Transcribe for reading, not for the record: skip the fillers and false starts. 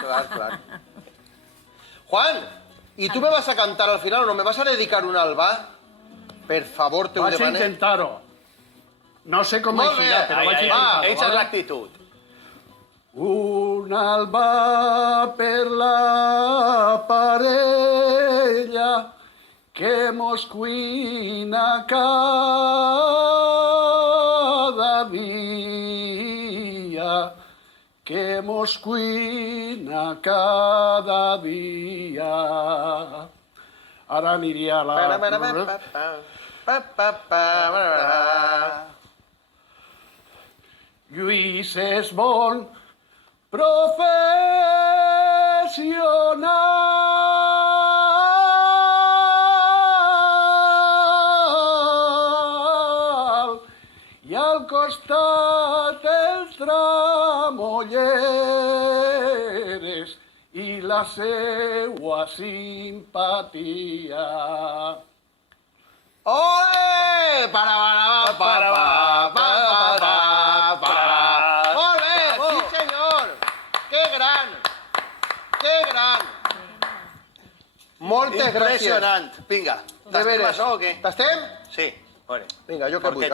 Clar, clar. Juan, ¿y tú me vas a cantar al final o no? ¿Me vas a dedicar un alba? Per favor, te ho Vaig a demane. intentar-ho. No sé com Molt bé. eixirà, però vaig a intentar-ho. Eixa és l'actitud. Un alba per la parella que mos cuina cada dia, que mos cuina cada dia. Ara aniria a la... Lluís és bon professional i al costat els tramolleres i la seua simpatia. Ole! Para. Molt bé, sí senyor. Que gran. Que gran. Moltes gràcies. Impressionant. Vinga, De t'estem veres. això o què? T'estem? Sí. Vale. Vinga, jo que vull.